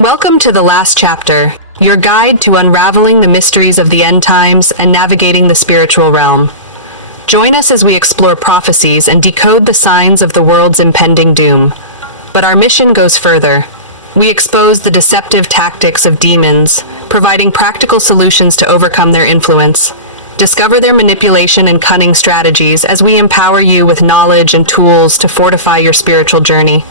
Welcome to the last chapter, your guide to unraveling the mysteries of the end times and navigating the spiritual realm. Join us as we explore prophecies and decode the signs of the world's impending doom. But our mission goes further. We expose the deceptive tactics of demons, providing practical solutions to overcome their influence. Discover their manipulation and cunning strategies as we empower you with knowledge and tools to fortify your spiritual journey.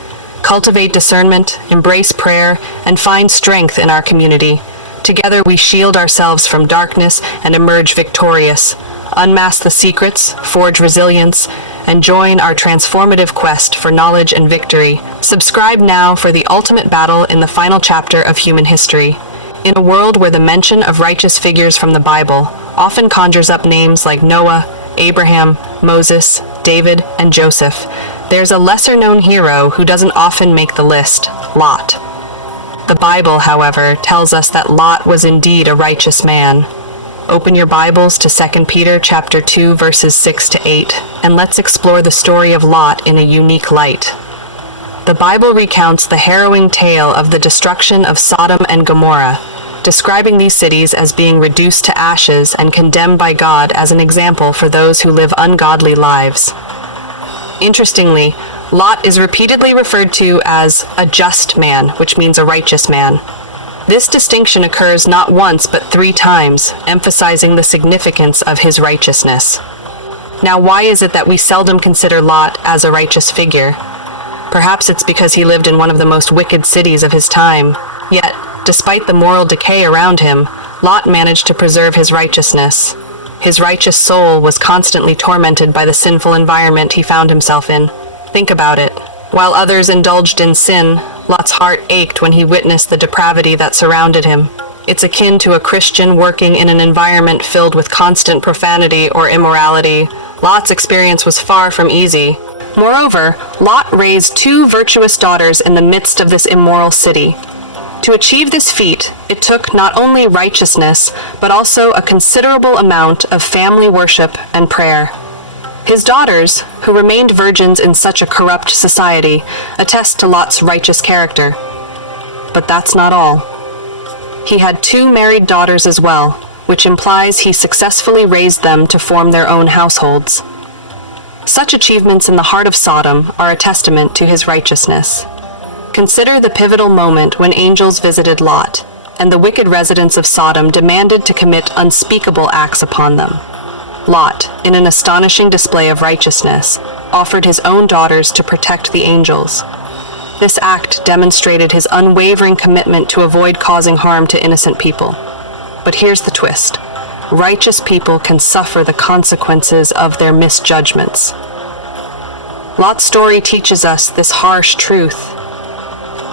Cultivate discernment, embrace prayer, and find strength in our community. Together we shield ourselves from darkness and emerge victorious. Unmask the secrets, forge resilience, and join our transformative quest for knowledge and victory. Subscribe now for the ultimate battle in the final chapter of human history. In a world where the mention of righteous figures from the Bible often conjures up names like Noah, Abraham, Moses, David, and Joseph, there's a lesser-known hero who doesn't often make the list, Lot. The Bible, however, tells us that Lot was indeed a righteous man. Open your Bibles to 2 Peter chapter 2, verses 6 to 8, and let's explore the story of Lot in a unique light. The Bible recounts the harrowing tale of the destruction of Sodom and Gomorrah, describing these cities as being reduced to ashes and condemned by God as an example for those who live ungodly lives. Interestingly, Lot is repeatedly referred to as a just man, which means a righteous man. This distinction occurs not once but 3 times, emphasizing the significance of his righteousness. Now, why is it that we seldom consider Lot as a righteous figure? Perhaps it's because he lived in one of the most wicked cities of his time. Yet, despite the moral decay around him, Lot managed to preserve his righteousness. His righteous soul was constantly tormented by the sinful environment he found himself in. Think about it. While others indulged in sin, Lot's heart ached when he witnessed the depravity that surrounded him. It's akin to a Christian working in an environment filled with constant profanity or immorality. Lot's experience was far from easy. Moreover, Lot raised 2 virtuous daughters in the midst of this immoral city. To achieve this feat, it took not only righteousness, but also a considerable amount of family worship and prayer. His daughters, who remained virgins in such a corrupt society, attest to Lot's righteous character. But that's not all. He had 2 married daughters as well, which implies he successfully raised them to form their own households. Such achievements in the heart of Sodom are a testament to his righteousness. Consider the pivotal moment when angels visited Lot, and the wicked residents of Sodom demanded to commit unspeakable acts upon them. Lot, in an astonishing display of righteousness, offered his own daughters to protect the angels. This act demonstrated his unwavering commitment to avoid causing harm to innocent people. But here's the twist. Righteous people can suffer the consequences of their misjudgments. Lot's story teaches us this harsh truth.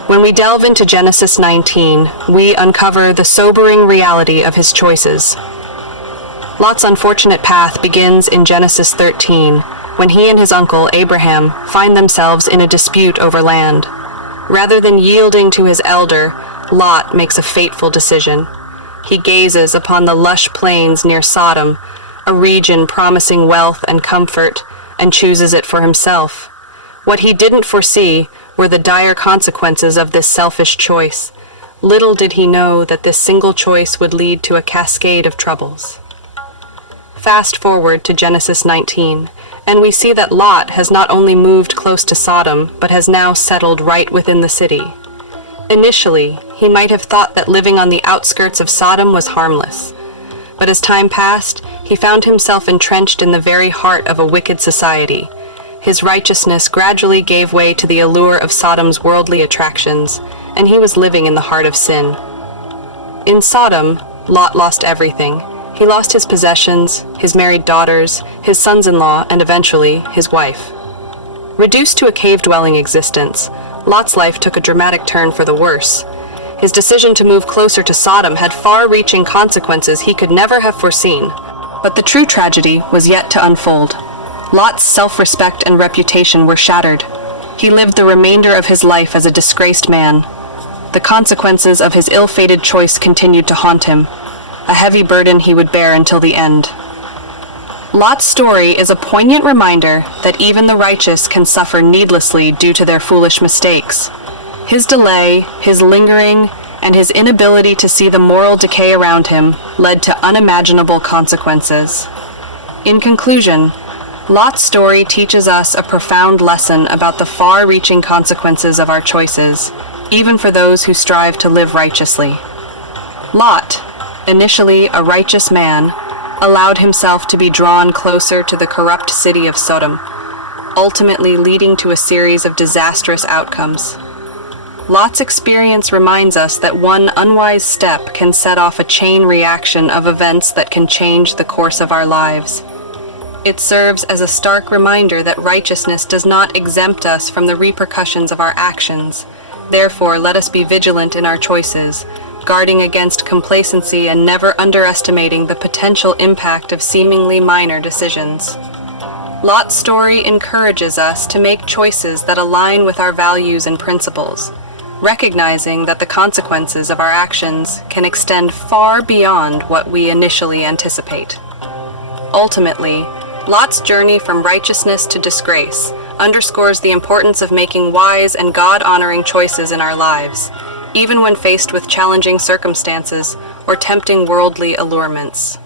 When we delve into Genesis 19, we uncover the sobering reality of his choices. Lot's unfortunate path begins in Genesis 13, when he and his uncle, Abraham, find themselves in a dispute over land. Rather than yielding to his elder, Lot makes a fateful decision. He gazes upon the lush plains near Sodom, a region promising wealth and comfort, and chooses it for himself. What he didn't foresee were the dire consequences of this selfish choice. Little did he know that this single choice would lead to a cascade of troubles. Fast forward to Genesis 19, and we see that Lot has not only moved close to Sodom, but has now settled right within the city. Initially, he might have thought that living on the outskirts of Sodom was harmless. But as time passed, he found himself entrenched in the very heart of a wicked society. His righteousness gradually gave way to the allure of Sodom's worldly attractions, and he was living in the heart of sin. In Sodom, Lot lost everything. He lost his possessions, his married daughters, his sons-in-law, and eventually, his wife. Reduced to a cave-dwelling existence, Lot's life took a dramatic turn for the worse. His decision to move closer to Sodom had far-reaching consequences he could never have foreseen. But the true tragedy was yet to unfold. Lot's self-respect and reputation were shattered. He lived the remainder of his life as a disgraced man. The consequences of his ill-fated choice continued to haunt him, a heavy burden he would bear until the end. Lot's story is a poignant reminder that even the righteous can suffer needlessly due to their foolish mistakes. His delay, his lingering, and his inability to see the moral decay around him led to unimaginable consequences. In conclusion, Lot's story teaches us a profound lesson about the far-reaching consequences of our choices, even for those who strive to live righteously. Lot, initially a righteous man, allowed himself to be drawn closer to the corrupt city of Sodom, ultimately leading to a series of disastrous outcomes. Lot's experience reminds us that one unwise step can set off a chain reaction of events that can change the course of our lives. It serves as a stark reminder that righteousness does not exempt us from the repercussions of our actions. Therefore, let us be vigilant in our choices, guarding against complacency and never underestimating the potential impact of seemingly minor decisions. Lot's story encourages us to make choices that align with our values and principles, recognizing that the consequences of our actions can extend far beyond what we initially anticipate. Ultimately, Lot's journey from righteousness to disgrace underscores the importance of making wise and God-honoring choices in our lives, even when faced with challenging circumstances or tempting worldly allurements.